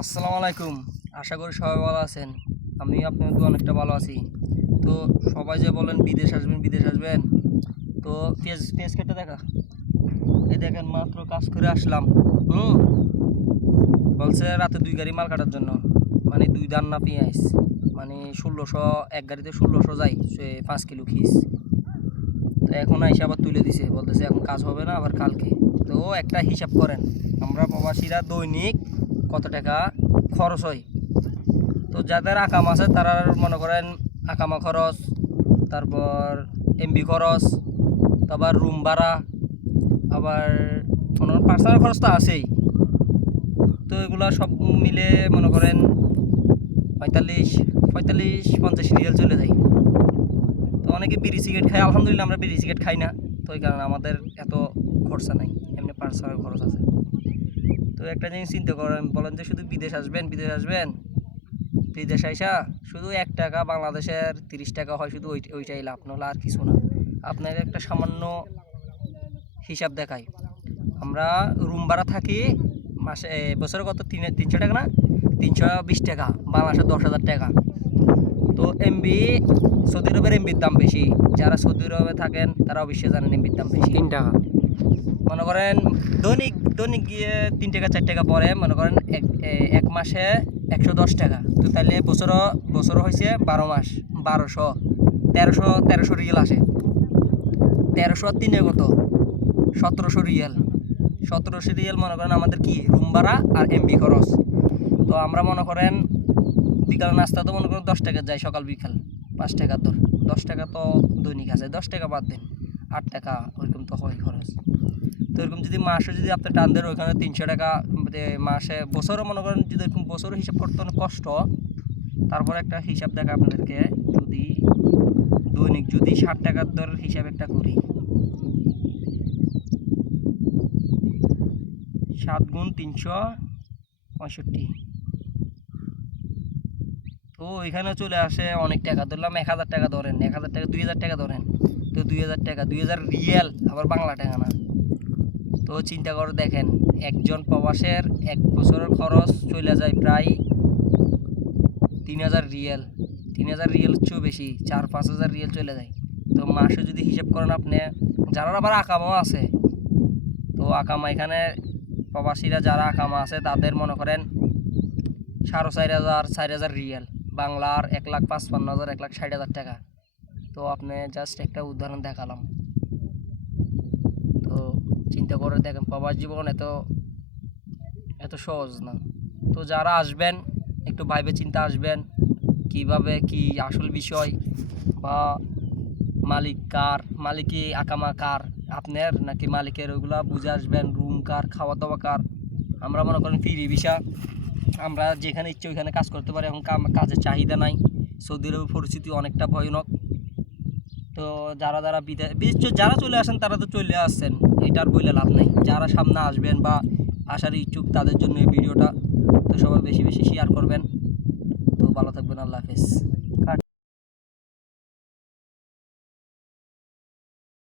আসসালামু আলাইকুম। আশা করি সবাই ভালো আছেন। আমি আপনার তো অনেকটা ভালো আছি। তো সবাই যে বলেন বিদেশ আসবেন বিদেশ আসবেন, তো পেঁয়াজ পেঁয়াজ কেটে দেখা, এই দেখেন মাত্র কাজ করে আসলাম। হুম বলছে রাতে 2 গাড়ি মাল কাটার জন্য, মানে 2 দান্না পেঁয়াজ, মানে 1600, এক গাড়িতে 1600 যায়, সে 5 কিলো খিস। তো এখন এসে আবার তুলে দিছে, বলতেছে এখন কাজ হবে না, আবার কালকে। তো একটা হিসাব করেন, আমরা প্রবাসীরা দৈনিক কত টাকা খরচ হয়। তো যাদের আকাম আছে তারা মনে করেন আকামা খরচ, তারপর এমবি খরচ, তারপর রুম ভাড়া, আবার মনে করেন পার্সোনাল খরচ তো আছেই। তো এগুলো সব মিলে মনে করেন 45-50 রিয়াল চলে যায়। তো অনেকে বিড়ি সিগারেট খায়, আলহামদুলিল্লাহ আমরা বিড়ি সিগারেট খাই না, তো এই কারণে আমাদের এত খরচা নাই, এমনি পার্সোনাল খরচ আছে। তো একটা জিনিস চিন্তা করেন, বলেন যে শুধু বিদেশ আসবেন বিদেশ আসবেন, বিদেশ আইসা শুধু 1 টাকা বাংলাদেশের 30 টাকা হয়, শুধু ওইটাই লাভ, নাহলে আর কিছু না। আপনাকে একটা সামান্য হিসাব দেখাই। আমরা রুম ভাড়া থাকি মাসে, বছরে কত, 300 টাকা না, 320 টাকা, বাংলাদেশের 10,000 টাকা। তো এমবি, সৌদি আরবের এমবির দাম বেশি। যারা সৌদি আরবে থাকেন তারা অবশ্যই জানেন এমবির দাম বেশি 3 টাকা। মনে করেন দৈনিক দৈনিক গিয়ে 3 টাকা 4 টাকা পরে, মনে করেন এক মাসে 110 টাকা। তো তাহলে বছরও হয়েছে 12 মাস, 1200, 1300 রিয়েল আসে। 1300 আর 3 কত, 1700 রিয়েল। 1700 রিয়েল মনে করেন আমাদের কি রুম ভাড়া আর এমবি খরচ। তো আমরা মনে করেন বিকাল নাস্তা তো মনে করেন 10 টাকা যায়, সকাল বিকাল 5 টাকার দর, 10 টাকা তো দৈনিক আছে, 10 টাকা বাদ দেন, 8 টাকা ওইরকম তো হয় খরচ। তো এরকম যদি মাসে যদি আপনি টান দেন, ওইখানে 300 টাকা মাসে, বছরও মনে করেন যদি এরকম বছরও হিসাব করতে অনেক কষ্ট। তারপর একটা হিসাব দেখা আপনাদেরকে, যদি দৈনিক যদি 60 টাকার দরের হিসাব একটা করি, 7 গুণ 365, তো এখানে চলে আসে অনেক টাকা। ধরলাম 1000 টাকা ধরেন, 1000 টাকা, 2000 টাকা ধরেন। তো 2000 টাকা, 2000 রিয়েল, আবার বাংলা টাকা না। তো চিন্তা করে দেখেন, একজন প্রবাসের এক বছরের খরচ চলে যায় প্রায় 3000 রিয়েল। 3000 রিয়েল হচ্ছেও বেশি, 4-5 হাজার রিয়েল চলে যায়। তো মাসে যদি হিসাব করেন আপনি, যারা আবার আকামাও আছে, তো আকামা এখানে প্রবাসীরা যারা আকামা আছে তাদের মনে করেন 4,500 রিয়েল, বাংলার 1,55,000, 1,60,000 টাকা। তো আপনি জাস্ট একটা উদাহরণ দেখালাম। তো চিন্তা করে দেখেন, প্রবাস জীবন এত এত সহজ না। তো যারা আসবেন একটু ভাইবে চিন্তা আসবেন, কিভাবে কি আসল বিষয়, বা মালিক কার, মালিকই আকামা কার, আপনার নাকি মালিকের, ওইগুলা বুঝে আসবেন। রুম কার, খাওয়া দাওয়া কার। আমরা মনে করেন ফ্রি ভিসা, আমরা যেখানে ইচ্ছে ওইখানে কাজ করতে পারি। এখন কাজের চাহিদা নাই, সৌদি আরবের পরিস্থিতি অনেকটা ভয়ানক। তো যারা যারা বিদেশ যারা চলে আসেন তারা তো চলে আসছেন, এটার বলে লাভ নেই। যারা সামনে আসবেন বা আসার ইচ্ছুক তাদের জন্য এই ভিডিওটা। তো সবাই বেশি বেশি শেয়ার করবেন। তো ভালো থাকবেন, আল্লাহ হাফেজ।